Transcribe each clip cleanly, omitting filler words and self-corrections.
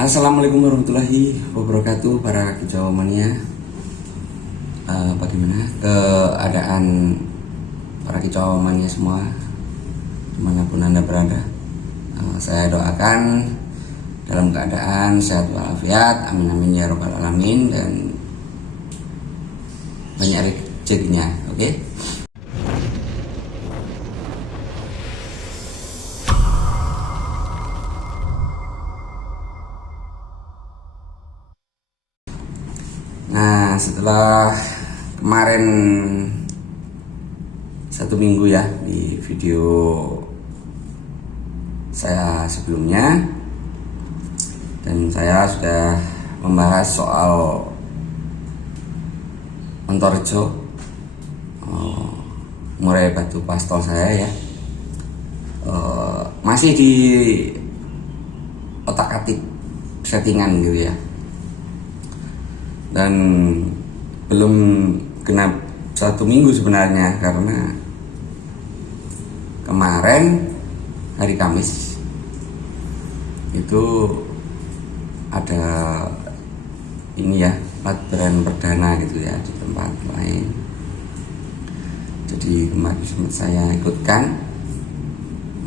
Assalamualaikum warahmatullahi wabarakatuh para kicau mania. Bagaimana keadaan para kicau mania semua dimanapun anda berada? Saya doakan dalam keadaan sehat walafiat, amin amin ya robbal alamin, dan banyak rezekinya. Oke? Nah, setelah kemarin 1 minggu ya di video saya sebelumnya, dan saya sudah membahas soal Ontorejo, murai batu pastol saya ya, masih di otak-atik settingan gitu ya, dan belum genap 1 minggu sebenarnya, karena kemarin hari Kamis itu ada ini ya, latihan perdana gitu ya di tempat lain. Jadi kemarin sempat saya ikutkan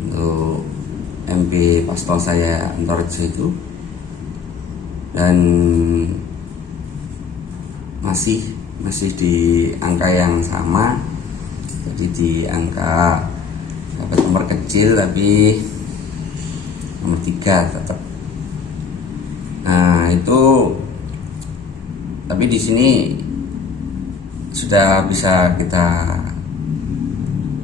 untuk MP pastol saya Ontorejo itu, dan masih di angka yang sama. Jadi di angka dapat nomor kecil tapi nomor 3 tetap. Nah itu, tapi di sini sudah bisa kita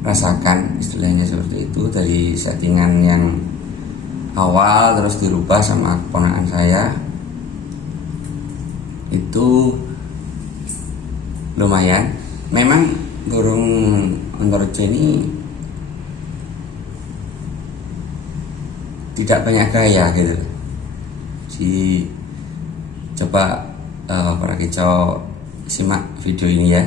rasakan istilahnya seperti itu, dari settingan yang awal terus dirubah sama keponakan saya itu lumayan. Memang burung Ontorejo ini tidak banyak gaya gitu. Jadi coba para kicau simak video ini ya.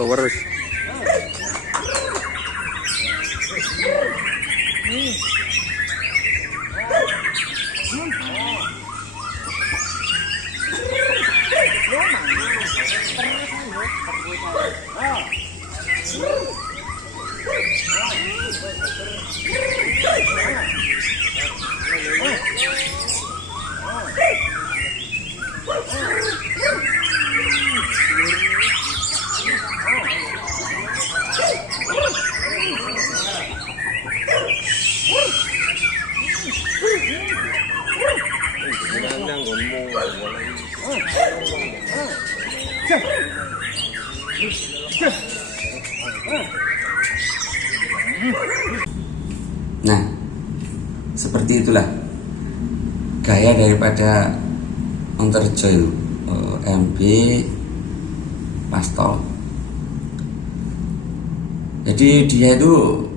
Terus nah, seperti itulah gaya daripada Ontorejo MB pastol. Jadi dia itu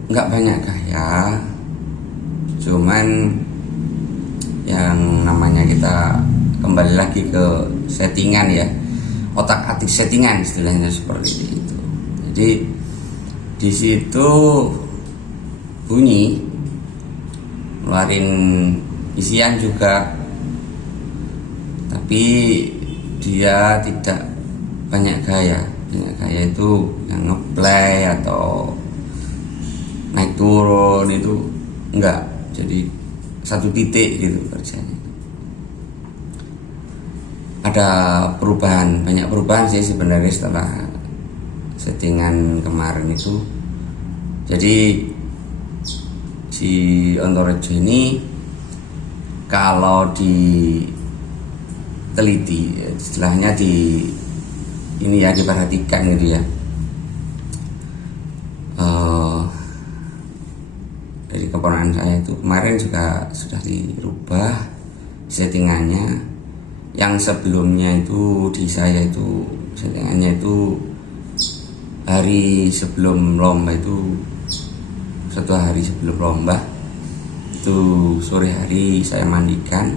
nggak banyak gaya, cuman yang namanya kita kembali lagi ke settingan ya, otak-atik settingan istilahnya seperti itu. Jadi di situ bunyi, ngeluarin isian juga, tapi dia tidak banyak gaya. Banyak gaya itu yang ngeplay atau naik turun, itu enggak. Jadi satu titik gitu kerjanya. Ada perubahan, banyak perubahan sih sebenarnya setelah settingan kemarin itu. Jadi si Ontorejo ini kalau diteliti, istilahnya di ini ya, diperhatikan gitu ya, ponakan saya itu kemarin juga sudah dirubah settingannya. Yang sebelumnya itu di saya itu settingannya itu hari sebelum lomba itu, 1 hari sebelum lomba itu sore hari saya mandikan.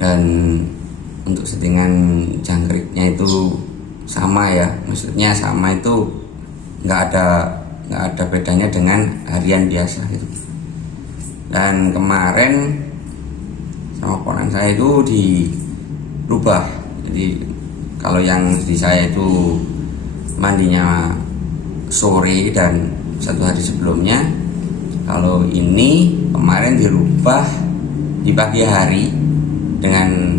Dan untuk settingan jangkriknya itu sama ya, maksudnya sama itu nggak ada bedanya dengan harian biasa gitu. Dan kemarin sama ponakan saya itu dirubah, jadi kalau yang di saya itu mandinya sore dan 1 hari sebelumnya, kalau ini kemarin dirubah di pagi hari dengan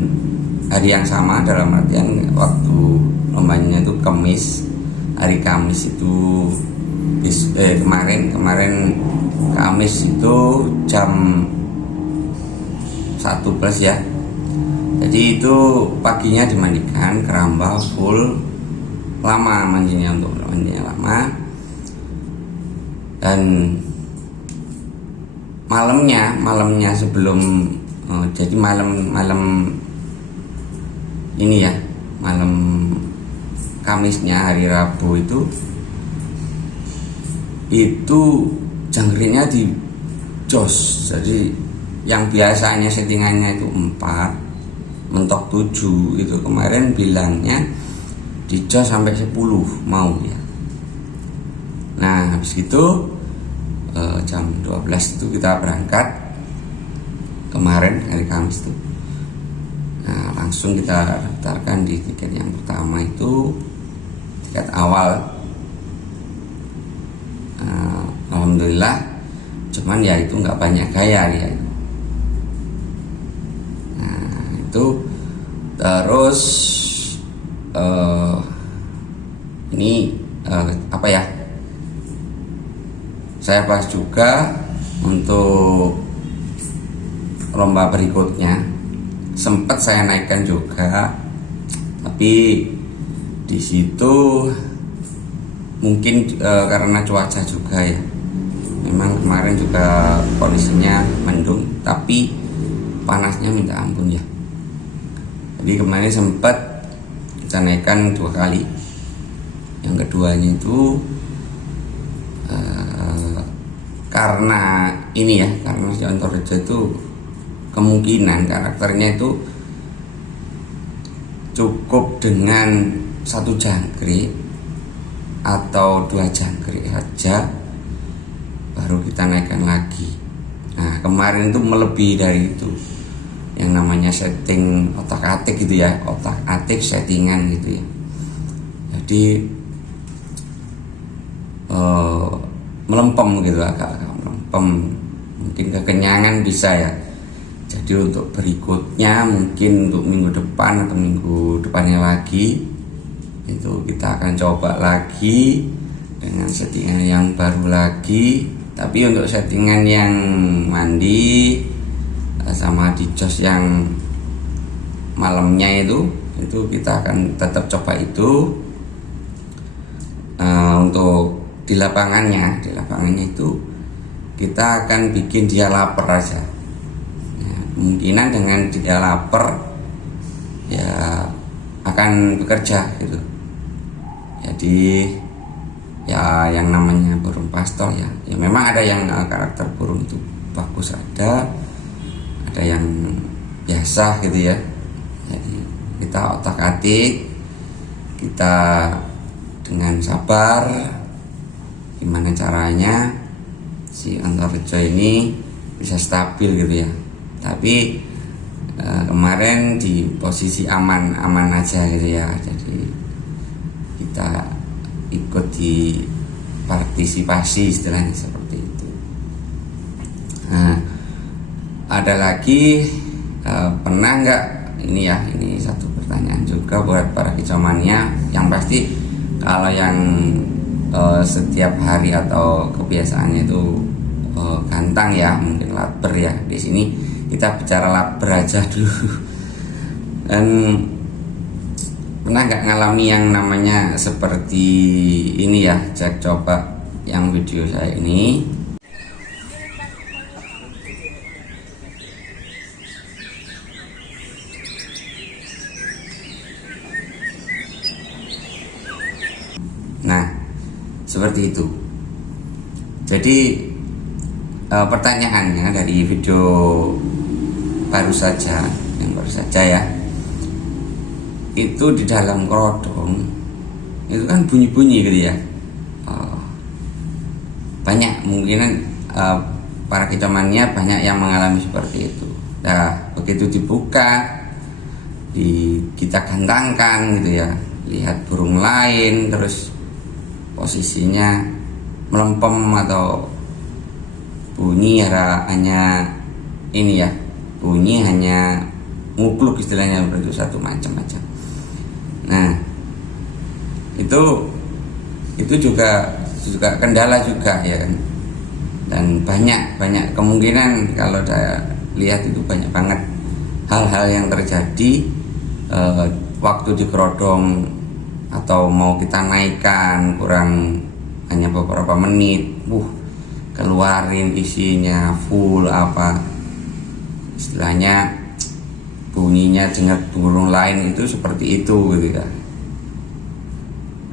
hari yang sama, dalam artian waktu lombanya itu Kamis, hari Kamis itu kemarin Kamis itu jam 1 plus ya. Jadi itu paginya dimandikan keramba full, lama mandinya, untuk mandinya lama. Dan malamnya sebelum jadi malam ini ya, malam Kamisnya hari Rabu itu jangkriknya di jos. Jadi yang biasanya settingannya itu 4 mentok 7, itu kemarin bilangnya di jos sampai 10 mau ya. Nah habis itu jam 12 itu kita berangkat kemarin hari Kamis itu. Nah langsung kita daftarkan di tiket yang pertama itu, tiket awal. Alhamdulillah, cuman ya itu nggak banyak gaya ya. Nah itu terus ini apa ya, saya bahas juga untuk lomba berikutnya. Sempat saya naikkan juga, tapi di situ mungkin karena cuaca juga ya. Memang kemarin juga kondisinya mendung, tapi panasnya minta ampun ya. Jadi kemarin sempat kita naikkan 2 kali. Yang keduanya itu karena ini ya, karena si Antorejo itu kemungkinan karakternya itu cukup dengan 1 jangkrik atau 2 jangkrik saja baru kita naikkan lagi. Nah kemarin itu melebihi dari itu, yang namanya setting otak-atik gitu ya, otak-atik settingan gitu ya. Jadi melempem gitu, agak melempem, mungkin kekenyangan bisa ya. Jadi untuk berikutnya, mungkin untuk minggu depan atau minggu depannya lagi, itu kita akan coba lagi dengan settingan yang baru lagi. Tapi untuk settingan yang mandi sama di jos yang malamnya itu kita akan tetap coba itu. Untuk di lapangannya itu kita akan bikin dia lapar aja. Kemungkinan dengan dia lapar ya akan bekerja gitu. Jadi ya yang namanya burung pastor ya memang ada yang karakter burung itu bagus, ada yang biasa gitu ya. Jadi kita otak-atik, kita dengan sabar gimana caranya si Antorejo ini bisa stabil gitu ya. Tapi kemarin di posisi aman aja gitu ya. Jadi kita ikut di partisipasi, istilahnya seperti itu. Nah, ada lagi pernah nggak ini ya, ini satu pertanyaan juga buat para kicomania. Yang pasti kalau yang setiap hari atau kebiasaannya itu gantang ya, mungkin lapar ya. Di sini kita bicara lapar aja dulu. Dan pernah nggak ngalami yang namanya seperti ini ya? Cek coba yang video saya ini. Nah, seperti itu. Jadi pertanyaannya dari video baru saja ya, itu di dalam kerodong itu kan bunyi-bunyi gitu ya. Banyak mungkinan para kecomannya banyak yang mengalami seperti itu. Nah, begitu dibuka, kita gantangkan gitu ya, lihat burung lain, terus posisinya melempem atau bunyi hanya ini ya, bunyi hanya ngukluk istilahnya, begitu satu macam-macam. Nah, itu juga kendala juga ya kan. Dan banyak kemungkinan kalau saya lihat itu banyak banget hal-hal yang terjadi waktu di kerodong atau mau kita naikkan kurang hanya beberapa menit, keluarin isinya full apa istilahnya, bunyinya dengar burung lain itu seperti itu gitu kan.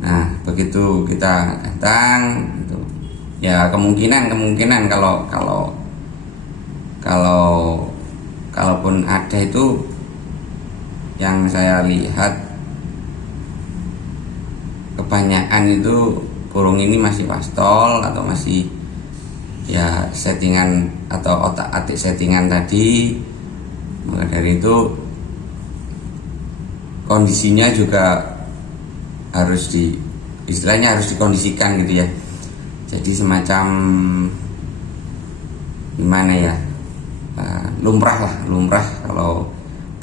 Nah, begitu kita gantang gitu, ya kemungkinan kalaupun ada itu, yang saya lihat kebanyakan itu burung ini masih pastol atau masih ya settingan atau otak-atik settingan tadi. Maka dari itu kondisinya juga harus istilahnya harus dikondisikan gitu ya. Jadi semacam gimana ya, lumrah kalau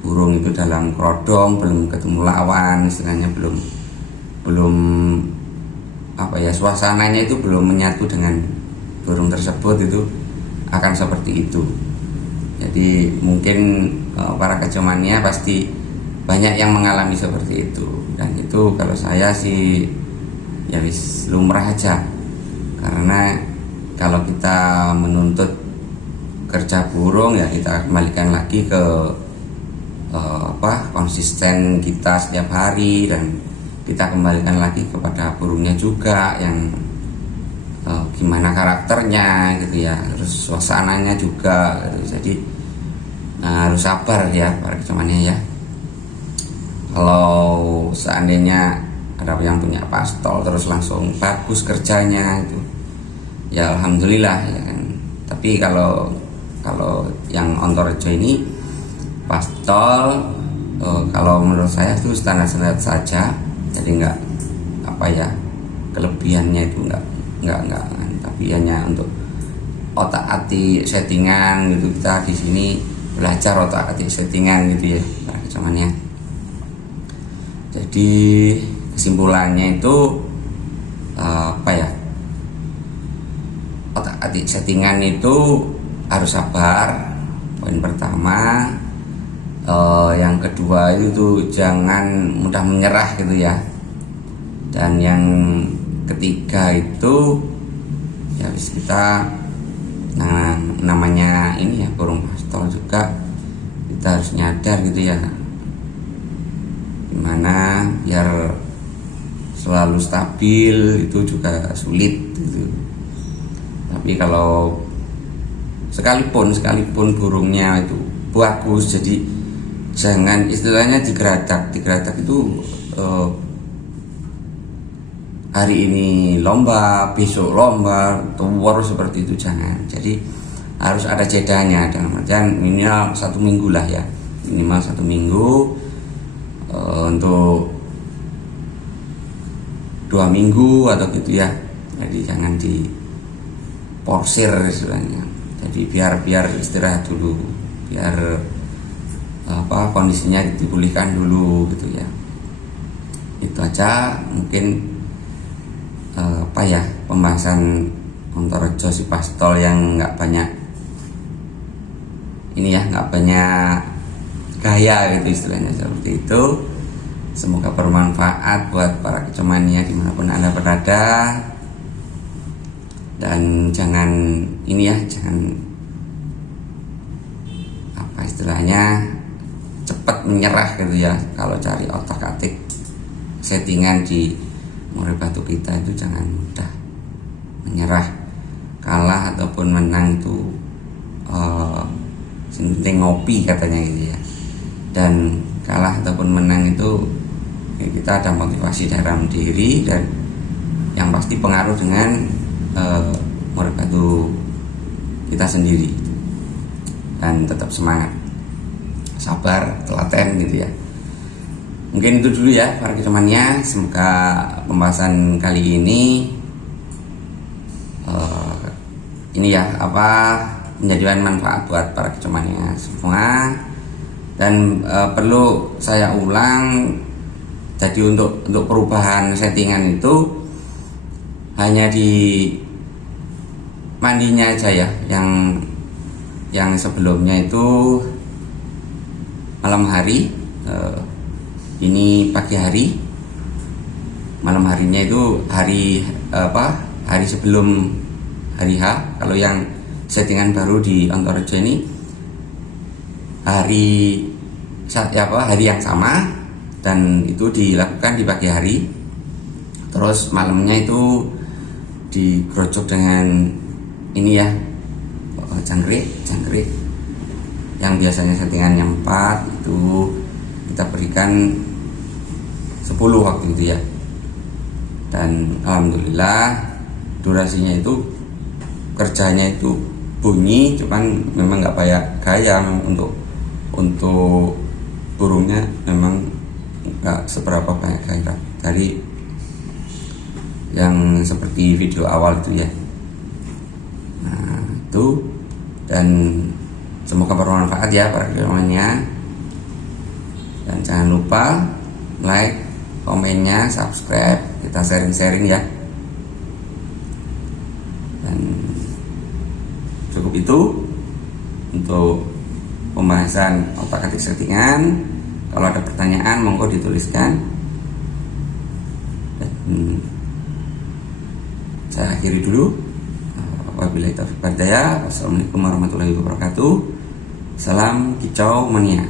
burung itu dalam kerodong belum ketemu lawan, istilahnya belum apa ya, suasananya itu belum menyatu dengan burung tersebut, itu akan seperti itu. Jadi mungkin para kecomannya pasti banyak yang mengalami seperti itu, dan itu kalau saya sih ya wis lumrah aja. Karena kalau kita menuntut kerja burung ya kita kembalikan lagi ke konsisten kita setiap hari, dan kita kembalikan lagi kepada burungnya juga yang gimana karakternya gitu ya, terus suasananya juga gitu. Jadi harus sabar ya para kecomannya ya. Kalau seandainya ada yang punya pastol terus langsung bagus kerjanya itu ya alhamdulillah ya kan. Tapi kalau yang Ontorejo ini pastol, kalau menurut saya itu standar saja. Jadi enggak apa ya, kelebihannya itu enggak, tapi hanya untuk otak-atik settingan gitu. Kita di sini belajar otak-atik settingan gitu ya para kecomannya. Jadi kesimpulannya itu otak-atik settingan itu harus sabar, poin pertama. Yang kedua itu jangan mudah menyerah gitu ya. Dan yang ketiga itu ya kita namanya ini ya burung pastol juga, kita harus nyadar gitu ya, gimana biar selalu stabil itu juga sulit gitu. Tapi kalau sekalipun burungnya itu bagus, jadi jangan istilahnya digeradak itu hari ini lomba, besok lomba, terus seperti itu jangan. Jadi harus ada jedanya, dalam artian minimal 1 minggu lah ya, minimal 1 minggu untuk 2 minggu atau gitu ya. Jadi jangan diporsir istilahnya. Jadi biar istirahat dulu, biar kondisinya dipulihkan dulu gitu ya. Itu aja mungkin pembahasan Ontorejo si pastol yang nggak banyak ini ya, nggak banyak gaya gitu istilahnya, seperti itu. Semoga bermanfaat buat para kecomannya dimanapun Anda berada. Dan jangan istilahnya cepat menyerah gitu ya kalau cari otak-atik settingan di murid batu kita itu jangan mudah menyerah. Kalah ataupun menang itu penting ngopi katanya gitu ya. Dan kalah ataupun menang itu ya, kita ada motivasi dalam diri, dan yang pasti pengaruh dengan murid batu kita sendiri. Dan tetap semangat, sabar, telaten gitu ya. Mungkin itu dulu ya para temannya. Semoga pembahasan kali ini ya menjadikan manfaat buat para kecumannya semua. Dan perlu saya ulang, jadi untuk perubahan settingan itu hanya di mandinya aja ya, yang sebelumnya itu malam hari, ini pagi hari, malam harinya itu hari sebelum hari H. Kalau yang settingan baru di Ontorejo ini hari yang sama, dan itu dilakukan di pagi hari. Terus malamnya itu digerojok dengan ini ya, jangkrik yang biasanya settingannya 4 itu kita berikan 10 waktu itu ya. Dan alhamdulillah durasinya itu, kerjanya itu bunyi, cuman memang nggak banyak gaya. Untuk burungnya memang nggak seberapa banyak gaya dari yang seperti video awal itu ya. Nah itu, dan semoga bermanfaat ya para temannya. Dan jangan lupa like, komennya, subscribe, kita sharing-sharing ya. Dan cukup itu untuk pembahasan otak-atik settingan. Kalau ada pertanyaan monggo dituliskan. Dan saya akhiri dulu. Wabillahi taufiq wal hidayah. Wassalamualaikum warahmatullahi wabarakatuh. Salam kicau mania.